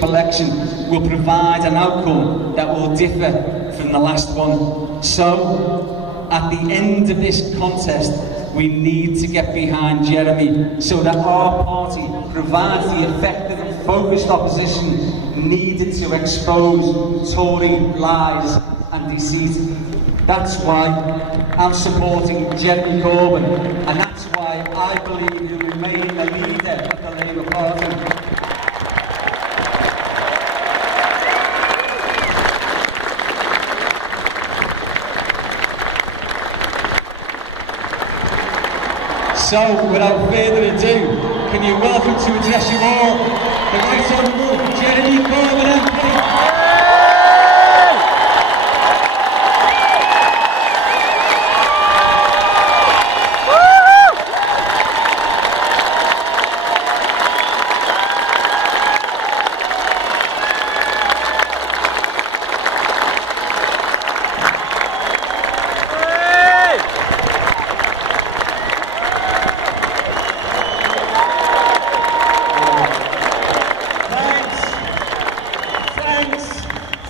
leadership election will provide an outcome that will differ from the last one. So, at the end of this contest, we need to get behind Jeremy so that our party provides the effective and focused opposition needed to expose Tory lies and deceit. That's why I'm supporting Jeremy Corbyn, and that's why I believe he'll remain the leader of the Labour Party. So, without further ado, can you welcome to address you all the Right Honourable Jeremy Corbyn MP.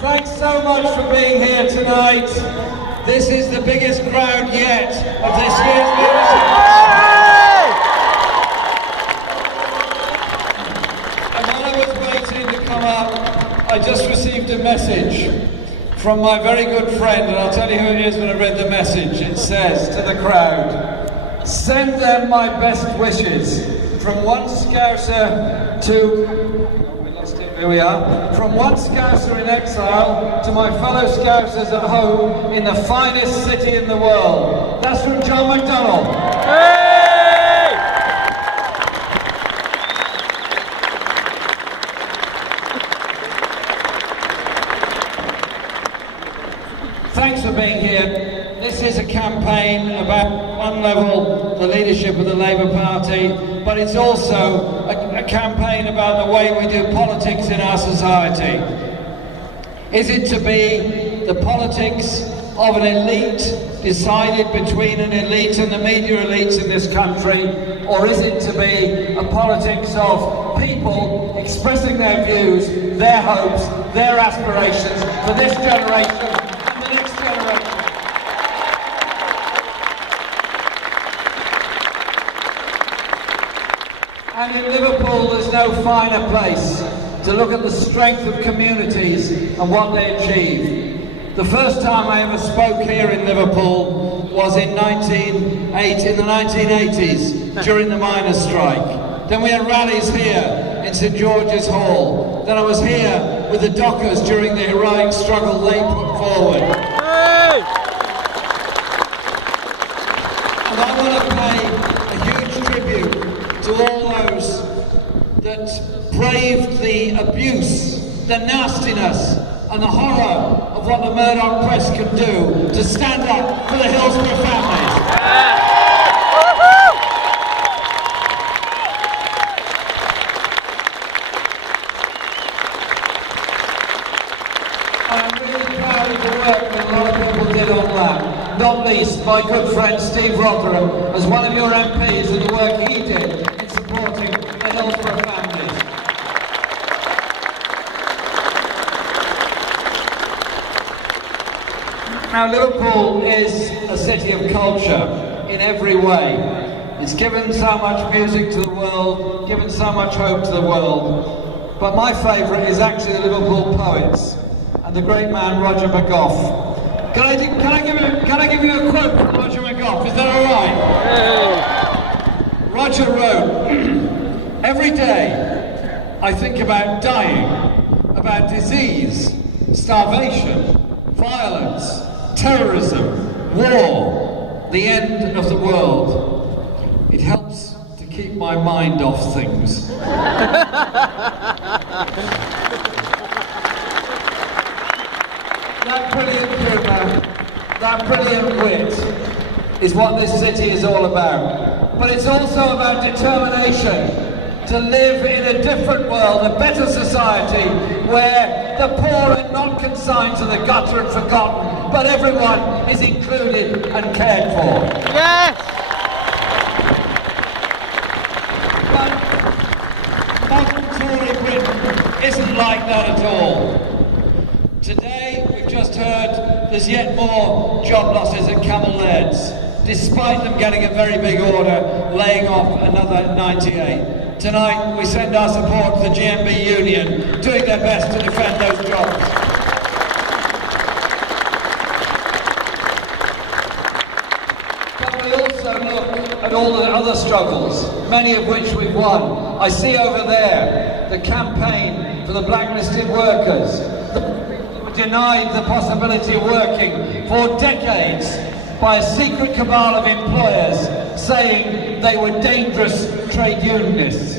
Thanks so much for being here tonight. This is the biggest crowd yet of this year's leadership. And while I was waiting to come up, I just received a message from my very good friend, and I'll tell you who it is when I read the message. It says to the crowd, "Send them my best wishes from one Scouser to..." Here we are. From one Scouser in exile to my fellow Scousers at home in the finest city in the world. That's from John McDonnell. Hey! Thanks for being here. This is a campaign about, on one level, the leadership of the Labour Party, but it's also a campaign about the way we do politics in our society. Is it to be the politics of an elite decided between an elite and the media elites in this country, or is it to be a politics of people expressing their views, their hopes, their aspirations for this generation and the next generation? And in Liverpool, there's no finer place to look at the strength of communities and what they achieve. The first time I ever spoke here in Liverpool was in the 1980s, during the miners' strike. Then we had rallies here in St George's Hall. Then I was here with the dockers during the heroic struggle they put forward. Hey! And I want to pay a huge tribute to all those that braved the abuse, the nastiness and the horror of what the Murdoch press could do to stand up for the Hillsborough families. I'm really proud of the work that a lot of people did on that. Not least my good friend Steve Rotherham, as one of your MPs, and the work he did in supporting the Hillsborough families. Now, Liverpool is a city of culture in every way. It's given so much music to the world, given so much hope to the world. But my favourite is actually the Liverpool poets and the great man Roger McGough. Can I give you a quote from Roger McGough? Is that all right? Roger wrote, "Every day I think about dying, about disease, starvation, violence, terrorism, war, the end of the world. It helps to keep my mind off things." That brilliant humour, that brilliant wit is what this city is all about. But it's also about determination to live in a different world, a better society, where the poor are not consigned to the gutter and forgotten, but everyone is included and cared for. Yes! But modern Tory Britain isn't like that at all. Today, we've just heard there's yet more job losses at Camel Lairds, despite them getting a very big order, laying off another 98. Tonight, we send our support to the GMB Union, doing their best to defend those jobs. But we also look at all the other struggles, many of which we've won. I see over there the campaign for the blacklisted workers, denied the possibility of working for decades by a secret cabal of employers saying they were dangerous trade unionists.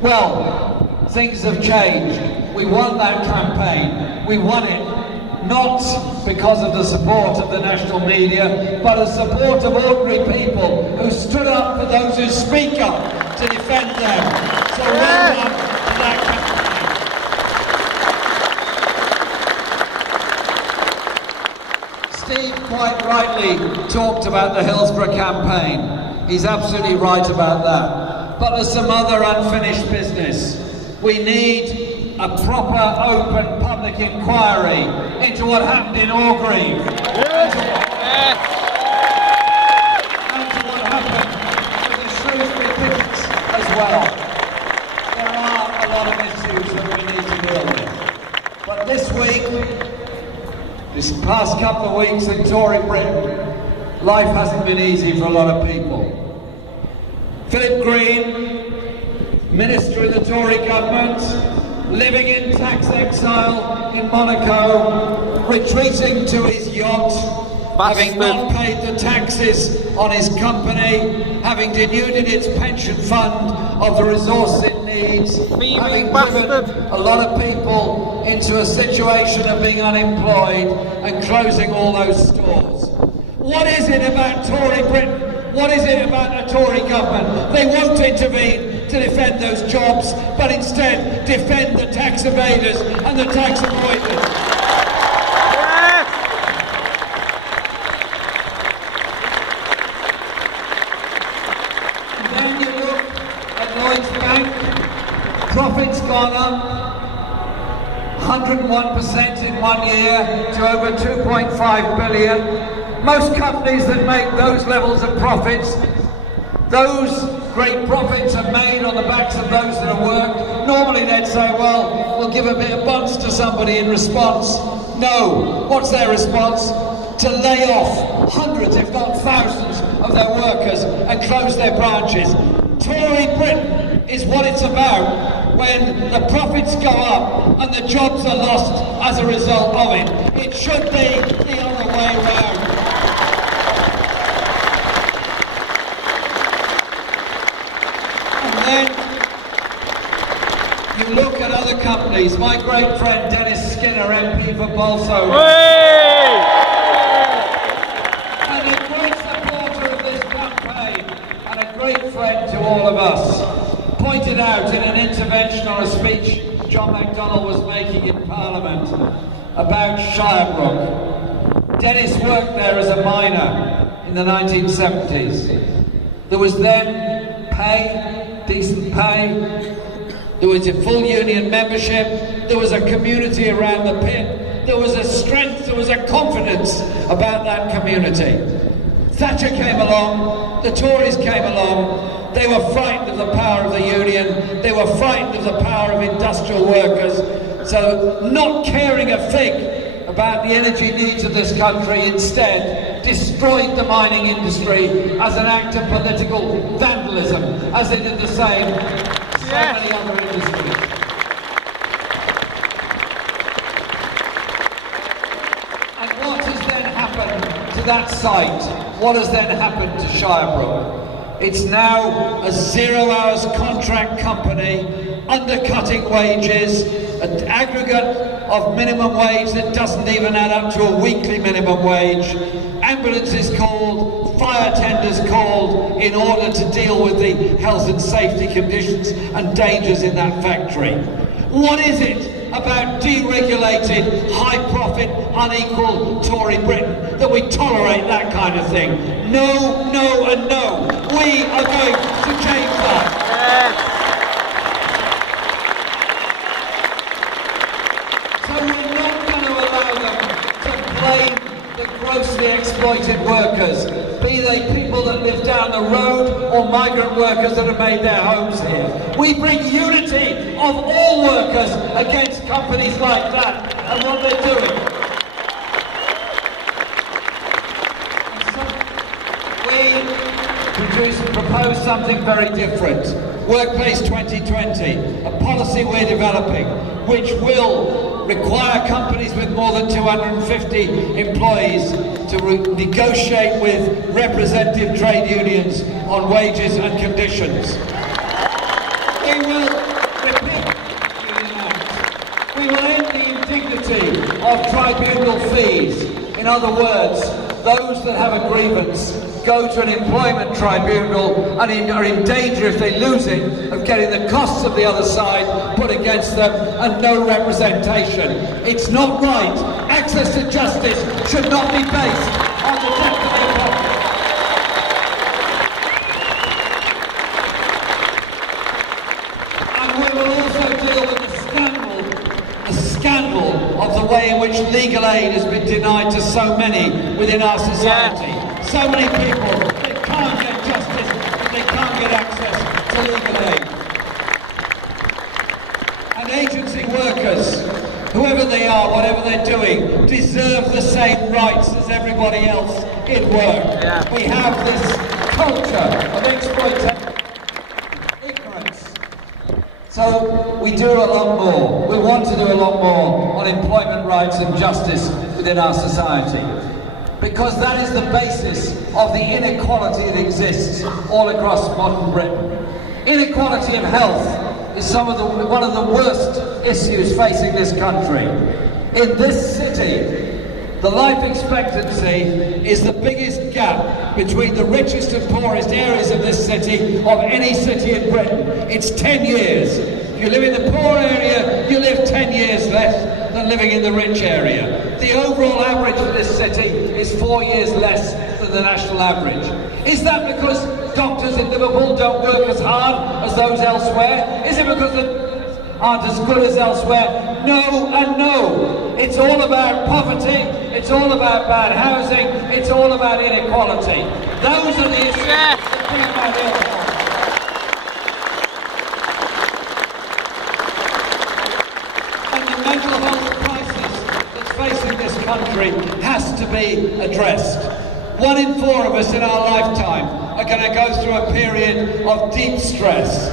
Well, things have changed. We won that campaign. We won it not because of the support of the national media, but the support of ordinary people who stood up for those who speak up to defend them. So well done to that campaign. Steve quite rightly talked about the Hillsborough campaign. He's absolutely right about that. But there's some other unfinished business. We need a proper, open, public inquiry into what happened in Orgreave. And to what happened with the Shrewsbury pickets as well. There are a lot of issues that we need to deal with. But this week, this past couple of weeks in Tory Britain, life hasn't been easy for a lot of people. Philip Green, Minister in the Tory government, living in tax exile in Monaco, retreating to his yacht, having not paid the taxes on his company, having denuded its pension fund of the resources it needs, having driven a lot of people into a situation of being unemployed and closing all those stores. What is it about Tory Britain? What is it about the Tory government? They won't intervene to defend those jobs, but instead defend the tax evaders and the tax avoiders. And then you look at Lloyds Bank, profits gone up 101% in 1 year to over 2.5 billion. Most companies that make those levels of profits, those great profits are made on the backs of those that have worked. Normally they'd say, well, we'll give a bit of bonus to somebody in response. No. What's their response? To lay off hundreds, if not thousands, of their workers and close their branches. Tory Britain is what it's about when the profits go up and the jobs are lost as a result of it. It should be the other way round. Then you look at other companies. My great friend Dennis Skinner, MP for Bolsover, and a great supporter of this campaign and a great friend to all of us, pointed out in an intervention on a speech John MacDonald was making in Parliament about Shirebrook. Dennis worked there as a miner in the 1970s. There was then pay, decent pay, there was a full union membership, there was a community around the pit, there was a strength, there was a confidence about that community. Thatcher came along, the Tories came along, they were frightened of the power of the union, they were frightened of the power of industrial workers, so not caring a fig about the energy needs of this country, instead destroyed the mining industry as an act of political vandalism, as they did the same to so many other industries. And what has then happened to that site? What has then happened to Shirebrook? It's now a 0 hours contract company, undercutting wages, an aggregate of minimum wage that doesn't even add up to a weekly minimum wage, ambulances called, fire tenders called, in order to deal with the health and safety conditions and dangers in that factory. What is it about deregulated, high-profit, unequal Tory Britain that we tolerate that kind of thing? No, no and no. We are going to change that. the grossly exploited workers, be they people that live down the road or migrant workers that have made their homes here. We bring unity of all workers against companies like that and what they're doing. We propose something very different. Workplace 2020, a policy we're developing, which will require companies with more than 250 employees to negotiate with representative trade unions on wages and conditions. We will repeat the Union Act. We will end the indignity of tribunal fees. In other words, those that have a grievance go to an employment tribunal and are in danger, if they lose it, of getting the costs of the other side put against them and no representation. It's not right. Access to justice should not be based on the depth of your pocket. And we will also deal with the scandal of the way in which legal aid has been denied to so many within our society. Yeah. So many people that can't get justice, but they can't get access to legal aid. And agency workers, whoever they are, whatever they're doing, deserve the same rights as everybody else in work. Yeah. We have this culture of exploitation, ignorance. So we do a lot more. We want to do a lot more on employment rights and justice within our society, because that is the basis of the inequality that exists all across modern Britain. Inequality in health is one of the worst issues facing this country. In this city, the life expectancy is the biggest gap between the richest and poorest areas of this city of any city in Britain. It's 10 years. If you live in the poor area, you live 10 years less than living in the rich area. The overall average for this city is 4 years less than the national average. Is that because doctors in Liverpool don't work as hard as those elsewhere? Is it because they aren't as good as elsewhere? No and no. It's all about poverty, it's all about bad housing, it's all about inequality. Those are the issues that bring about ill health. Country has to be addressed. 1 in 4 of us in our lifetime are going to go through a period of deep stress,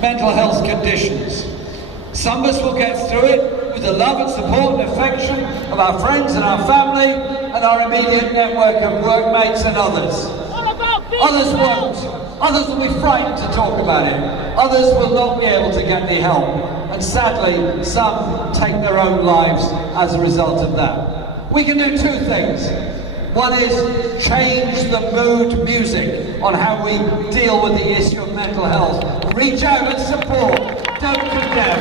mental health conditions. Some of us will get through it with the love and support and affection of our friends and our family and our immediate network of workmates and others. Others won't. Others will be frightened to talk about it. Others will not be able to get the help. And sadly, some take their own lives as a result of that. We can do 2 things. One is change the mood music on how we deal with the issue of mental health. Reach out and support, don't condemn.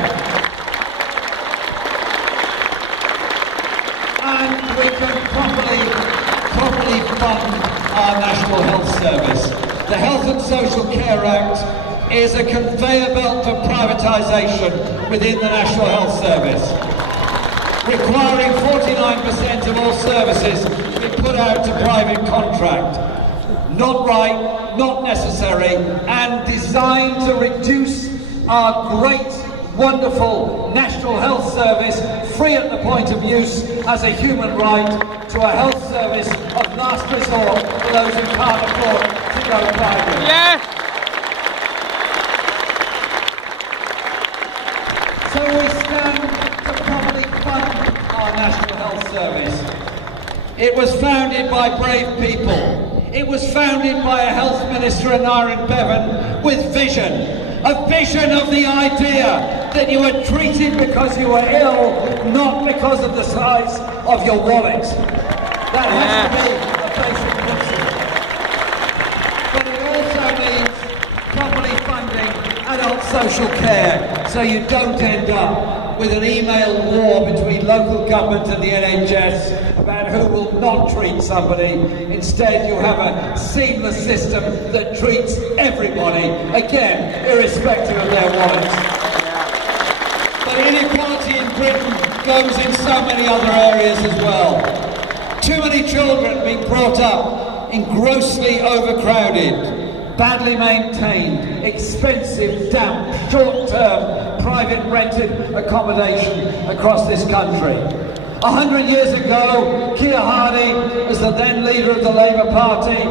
And we can properly fund our National Health Service. The Health and Social Care Act is a conveyor belt for privatisation within the National Health Service, requiring 49% of all services to be put out to private contract. Not right, not necessary, and designed to reduce our great, wonderful National Health Service, free at the point of use as a human right, to a health service of last resort for those who can't afford to go private. Yeah. So we stand to properly fund our National Health Service. It was founded by brave people. It was founded by a health minister, Aneurin Bevan, with vision. A vision of the idea that you were treated because you were ill, not because of the size of your wallet. That has to be a basic principle. But it also means properly funding adult social care, so you don't end up with an email war between local government and the NHS about who will not treat somebody. Instead, you have a seamless system that treats everybody, again, irrespective of their wallets. But inequality in Britain goes in so many other areas as well. Too many children being brought up in grossly overcrowded, badly maintained, expensive, damp, short-term, private rented accommodation across this country. 100 years ago, Keir Hardie, as the then leader of the Labour Party,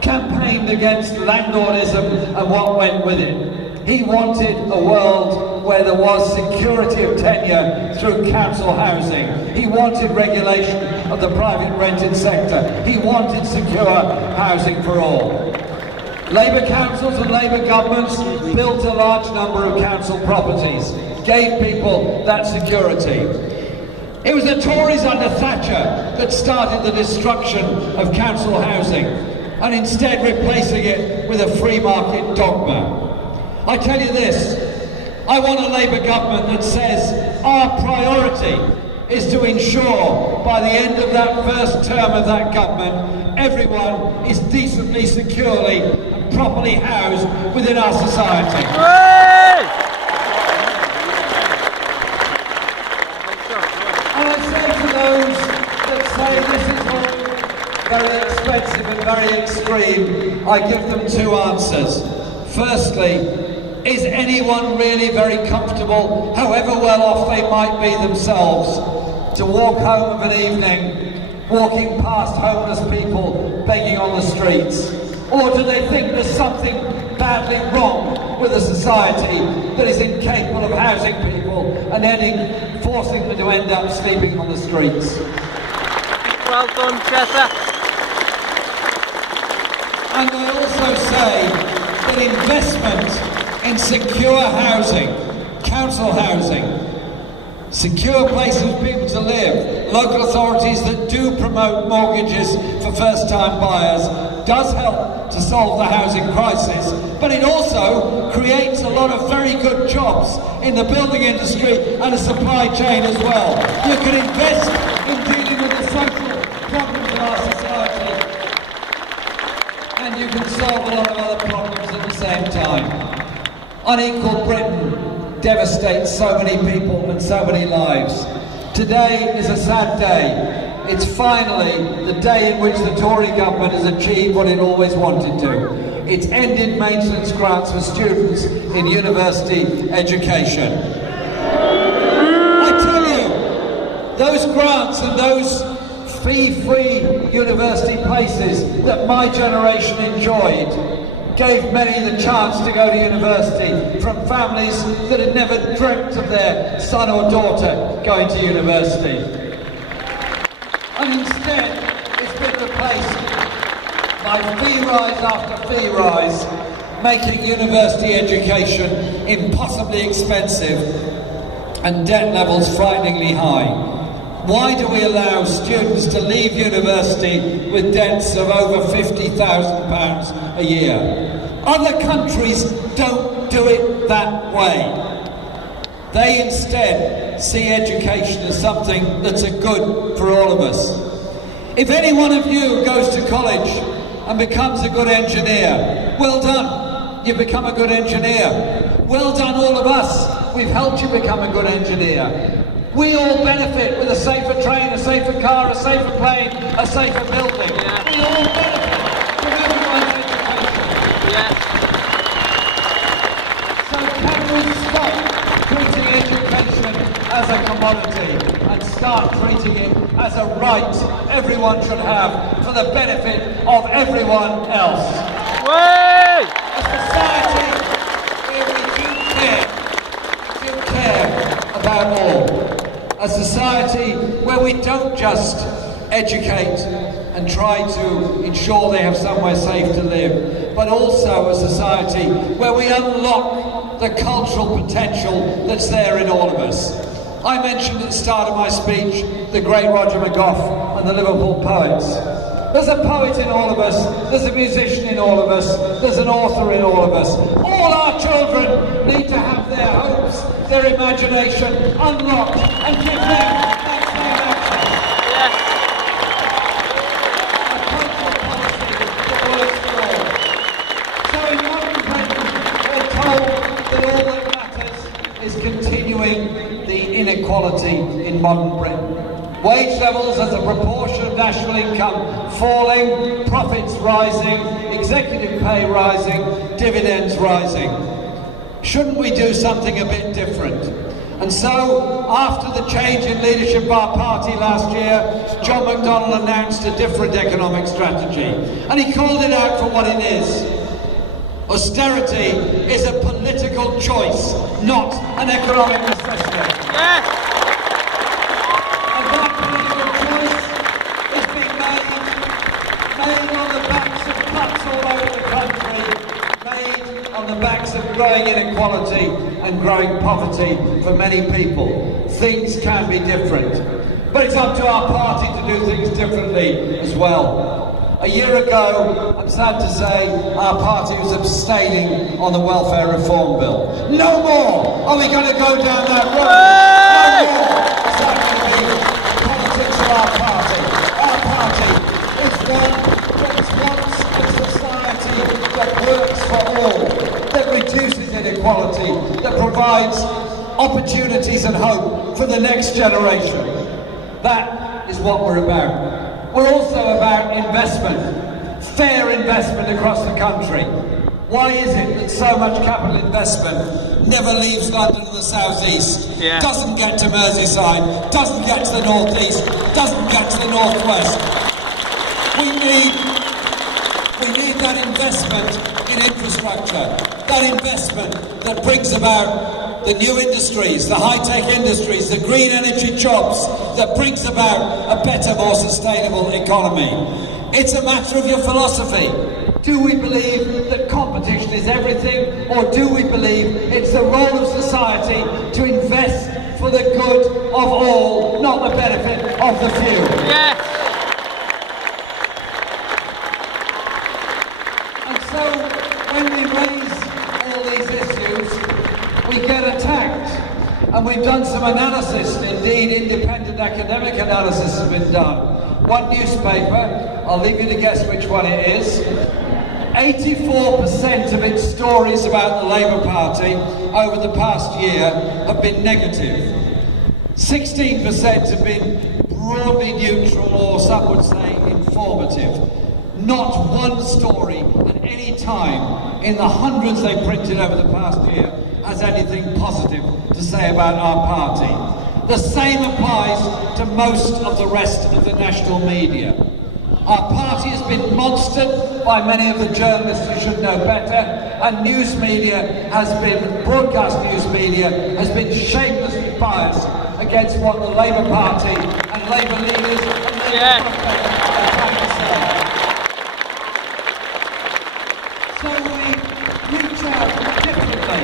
campaigned against landlordism and what went with it. He wanted a world where there was security of tenure through council housing. He wanted regulation of the private rented sector. He wanted secure housing for all. Labour councils and Labour governments built a large number of council properties, gave people that security. It was the Tories under Thatcher that started the destruction of council housing and instead replacing it with a free market dogma. I tell you this, I want a Labour government that says our priority is to ensure by the end of that first term of that government, everyone is decently, securely and properly housed within our society. And I say to those that say this is all very expensive and very extreme, I give them two answers. Firstly, is anyone really very comfortable, however well off they might be themselves, to walk home of an evening, walking past homeless people begging on the streets? Or do they think there's something badly wrong with a society that is incapable of housing people and forcing them to end up sleeping on the streets? Well done, Jezza. And I also say that investment in secure housing, council housing, secure places for people to live, local authorities that do promote mortgages for first-time buyers, does help to solve the housing crisis, but it also creates a lot of very good jobs in the building industry and the supply chain as well. You can invest in dealing with the social problems of our society, and you can solve a lot of other problems at the same time. Unequal Britain devastates so many people and so many lives. Today is a sad day. It's finally the day in which the Tory government has achieved what it always wanted to. It's ended maintenance grants for students in university education. I tell you, those grants and those fee-free university places that my generation enjoyed gave many the chance to go to university from families that had never dreamt of their son or daughter going to university. And instead, it's been replaced by fee rise after fee rise, making university education impossibly expensive and debt levels frighteningly high. Why do we allow students to leave university with debts of over £50,000 a year? Other countries don't do it that way. They instead see education as something that's a good for all of us. If any one of you goes to college and becomes a good engineer, well done, you've become a good engineer. Well done all of us, we've helped you become a good engineer. We all benefit with a safer train, a safer car, a safer plane, a safer building. Yeah. We all benefit from everyone's education. Yeah. So can we stop treating education as a commodity and start treating it as a right everyone should have for the benefit of everyone else? Way! A society where we do care about all. A society where we don't just educate and try to ensure they have somewhere safe to live, but also a society where we unlock the cultural potential that's there in all of us. I mentioned at the start of my speech the great Roger McGough and the Liverpool poets. There's a poet in all of us, there's a musician in all of us, there's an author in all of us. All our children need to have their hopes, their imagination unlocked and give them that same action. A cultural policy that works for all. So in modern Britain, we're told that all that matters is continuing the inequality in modern Britain. Wage levels as a proportion of national income falling, profits rising, executive pay rising, dividends rising. Shouldn't we do something a bit different? And so, after the change in leadership of our party last year, John McDonnell announced a different economic strategy. And he called it out for what it is. Austerity is a political choice, not an economic necessity. Yes! And that political choice is being made on the backs of cuts all over the country, made on the backs of growing inequality and growing poverty for many people. Things can be different. But it's up to our party to do things differently as well. A year ago, I'm sad to say, our party was abstaining on the welfare reform bill. No more are we going to go down that road. No more is that going to be politics of our party. Our party is one that wants a society that works for all, that reduces inequality, that provides opportunities and hope for the next generation. That is what we're about. We're also about investment, fair investment across the country. Why is it that so much capital investment never leaves London and the South East, doesn't get to Merseyside, doesn't get to the North East, doesn't get to the North West? We need that investment in infrastructure, that investment that brings about the new industries, the high-tech industries, the green energy jobs, that brings about a better, more sustainable economy. It's a matter of your philosophy. Do we believe that competition is everything, or do we believe it's the role of society to invest for the good of all, not the benefit of the few? Yes! And so, when we raise all these issues, we get attacked. And we've done some analysis, indeed independent academic analysis has been done. One newspaper, I'll leave you to guess which one it is, 84% of its stories about the Labour Party over the past year have been negative. 16% have been broadly neutral, or some would say informative. Not one story at any time in the hundreds they printed over the past year has anything positive to say about our party. The same applies to most of the rest of the national media. Our party has been monstered by many of the journalists who should know better, and news media has been, broadcast news media, has been shamelessly biased against what the Labour Party and Labour leaders and Labour are trying to say. So we reach out differently.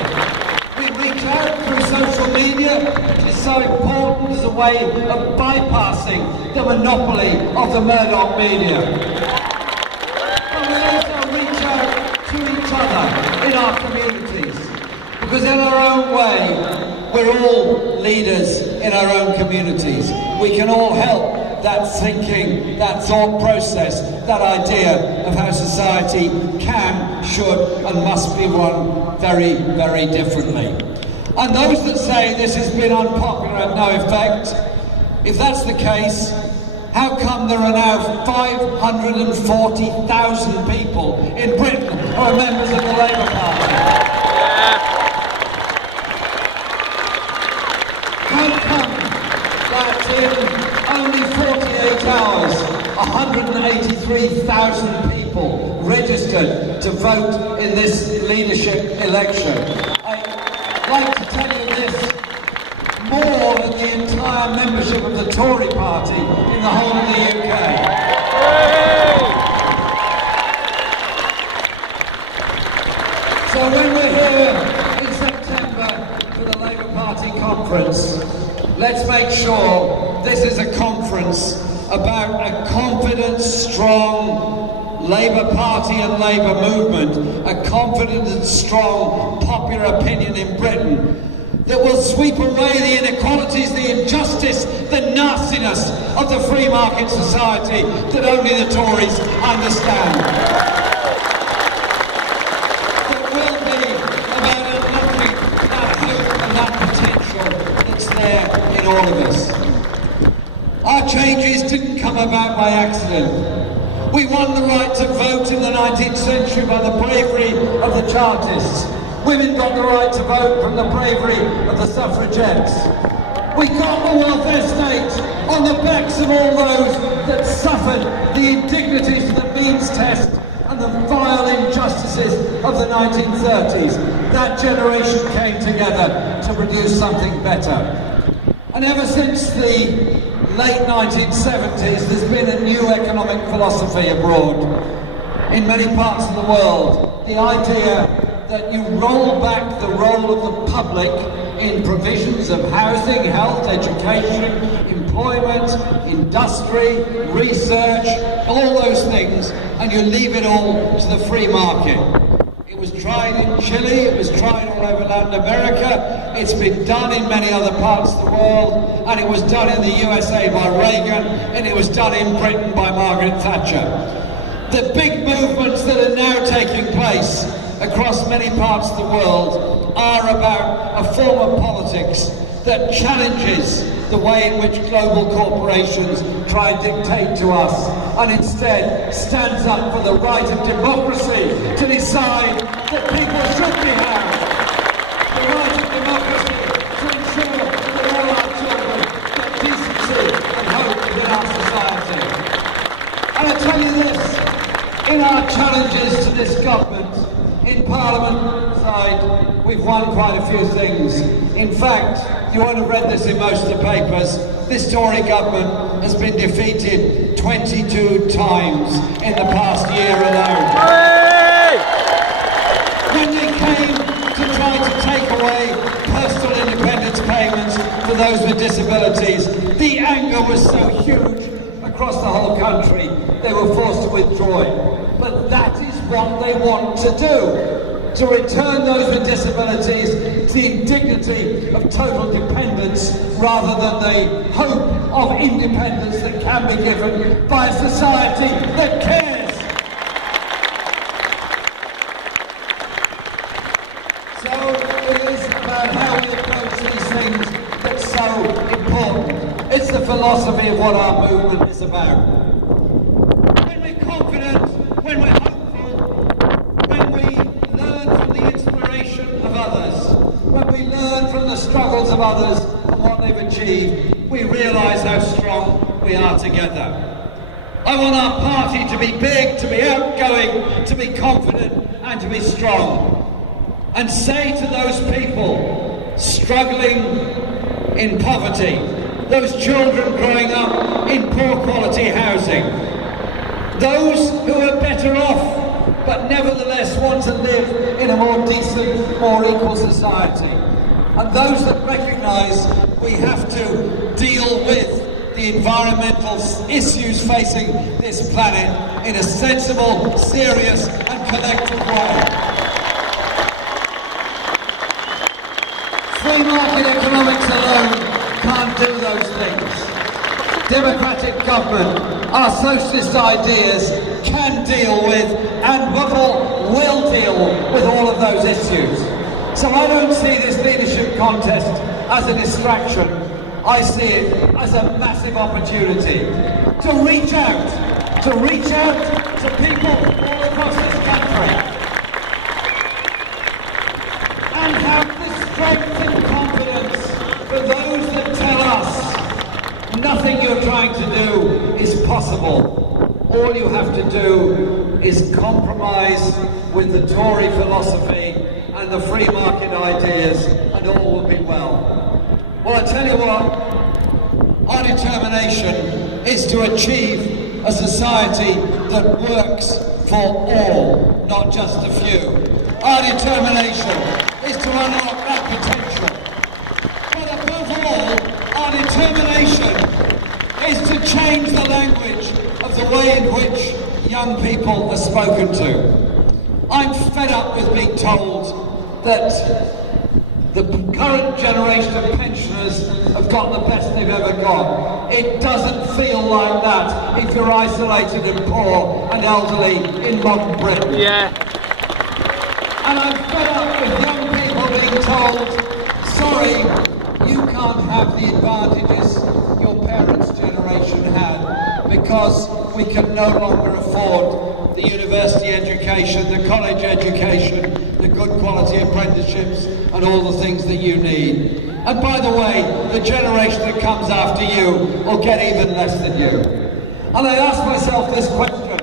We reach out through social media, which is so important as a way of bypassing the monopoly of the Murdoch media. But we also reach out to each other in our communities, because in our own way, we're all leaders in our own communities. We can all help that thinking, that thought process, that idea of how society can, should and must be run very, very differently. And those that say this has been unpopular and no effect, if that's the case, how come there are now 540,000 people in Britain who are members of the Labour Party? How come that in only 48 hours, 183,000 people registered to vote in this leadership election? I'd like to tell you this, more than the entire membership of the Tory party in the whole of the UK. So when we're here in September for the Labour Party conference, let's make sure this is a conference about a confident, strong Labour Party and Labour movement, a confident and strong popular opinion in Britain that will sweep away the inequalities, the injustice, the nastiness of the free market society that only the Tories understand. That will be about unlocking that hope and that potential that's there in all of us. Our changes didn't come about by accident. We won the right to vote in the 19th century by the bravery of the Chartists. Women got the right to vote from the bravery of the suffragettes. We got the welfare state on the backs of all those that suffered the indignities of the means test and the vile injustices of the 1930s. That generation came together to produce something better. And ever since the late 1970s, there's been a new economic philosophy abroad in many parts of the world. The idea that you roll back the role of the public in provisions of housing, health, education, employment, industry, research, all those things, and you leave it all to the free market. It was tried in Chile, it was tried all over Latin America, it's been done in many other parts of the world, and it was done in the USA by Reagan, and it was done in Britain by Margaret Thatcher. The big movements that are now taking place across many parts of the world are about a form of politics that challenges the way in which global corporations try and dictate to us, and instead stands up for the right of democracy to decide that people should be housed. The right of democracy to ensure that all our children get decency and hope within our society. And I tell you this, in our challenges to this government, in Parliament side, we've won quite a few things. In fact, you won't have read this in most of the papers, this Tory government has been defeated 22 times in the past year alone. When they came to try to take away personal independence payments for those with disabilities, the anger was so huge across the whole country, they were forced to withdraw it. But that is what they want to do, to return those with disabilities to the dignity of total dependence rather than the hope of independence that can be given by a society that cares. So it is about how we approach these things that's so important. It's the philosophy of what our movement is about. When we're confident, when we're hopeful, when we learn from the inspiration of others, when we learn from the struggles of others and what they've achieved, we realise how strong we are together. I want our party to be big, to be outgoing, to be confident and to be strong. And say to those people struggling in poverty, those children growing up in poor quality housing, those who are better off but nevertheless want to live in a more decent, more equal society, and those that recognise we have to deal with the environmental issues facing this planet in a sensible, serious and collective way. Free market economics alone can't do those things. Democratic government, our socialist ideas can deal with and will deal with all of those issues. So I don't see this leadership contest as a distraction. I see it as a massive opportunity to reach out to people all across this country and have the strength and confidence for those that tell us nothing you're trying to do is possible. All you have to do is compromise with the Tory philosophy and the free market ideas, and all will be well. Well, I tell you what, our determination is to achieve a society that works for all, not just a few. Our determination is to unlock that potential. But above all, our determination is to change the language of the way in which young people are spoken to. I'm fed up with being told that the current generation of pensioners have got the best they've ever got. It doesn't feel like that if you're isolated and poor and elderly in modern Britain. Yeah. And I'm fed up with young people being told, sorry, you can't have the advantages your parents' generation because we can no longer afford the university education, the college education, the good quality apprenticeships and all the things that you need. And by the way, the generation that comes after you will get even less than you. And I ask myself this question.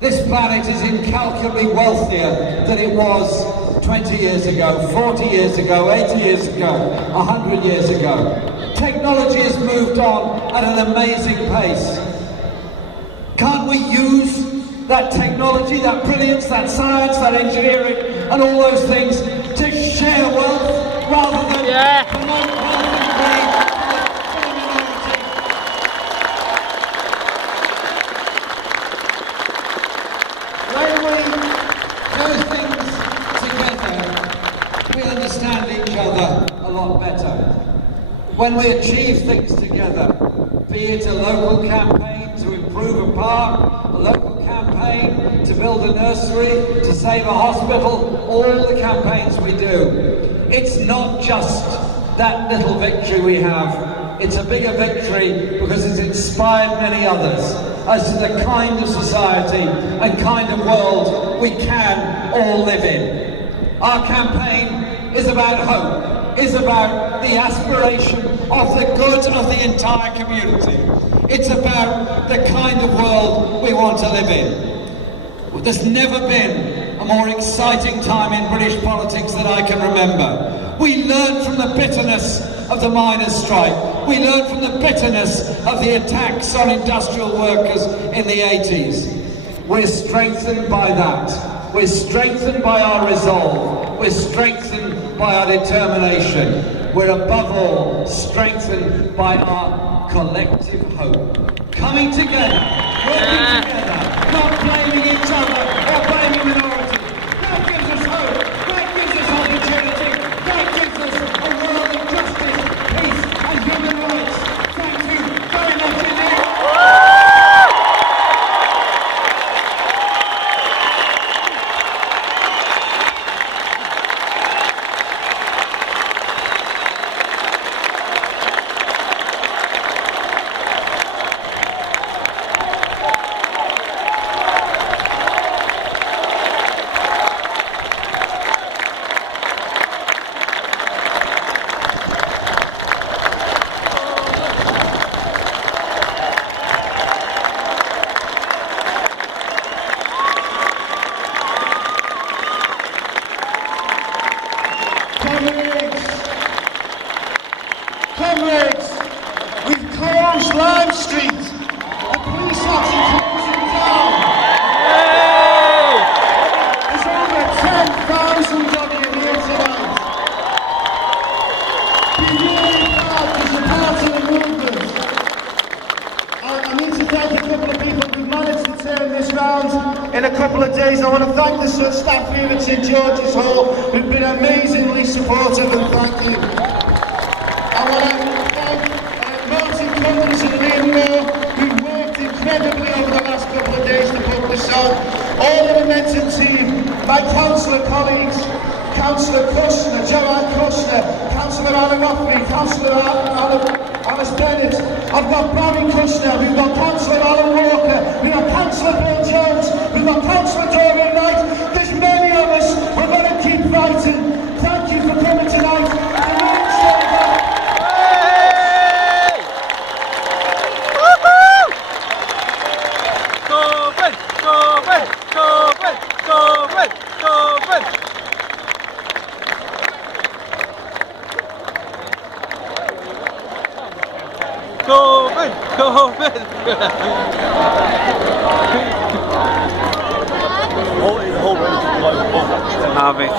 This planet is incalculably wealthier than it was 20 years ago, 40 years ago, 80 years ago, 100 years ago. Technology has moved on at an amazing pace. Can't we use that technology, that brilliance, that science, that engineering, and all those things to share wealth rather than promote wealth and greed for the minority? When we do things together, we understand each other a lot better. When we achieve things together, be it a local campaign to improve a park, a local campaign to build a nursery, to save a hospital, all the campaigns we do, it's not just that little victory we have, it's a bigger victory because it's inspired many others as to the kind of society and kind of world we can all live in. Our campaign is about hope, is about the aspiration of the good of the entire community. It's about the kind of world we want to live in. There's never been a more exciting time in British politics than I can remember. We learned from the bitterness of the miners' strike. We learned from the bitterness of the attacks on industrial workers in the 80s. We're strengthened by that. We're strengthened by our resolve. We're strengthened by our determination. We're above all strengthened by our collective hope. Coming together, working together, not blaming each other or blaming minorities. That gives us hope. That gives us opportunity. That gives us a world of justice, peace and human rights. Thank you very much indeed. Comrades, we've closed Lime Street. The police officer closing down. There's over 10,000 of you here tonight. Be really proud to support the movement. I need to thank a couple of people who've managed to turn this round in a couple of days. I want to thank the staff here at St George's Hall who've been amazingly supportive, and thank you. I want to thank Martin Cummins and Liam Moore, who worked incredibly over the last couple of days to put this on. All the Momentum team, my councillor colleagues, Councillor Kushner, Joanne Kushner, Councillor Alan Offrey, Councillor Alice Bennett. I've got Barry Kushner, we've got Councillor Alan Walker, we've got Councillor Bill Jones, we've got Councillor Dorian Knight. There's many of us, we're going to keep fighting. Thank you for coming tonight. Have it.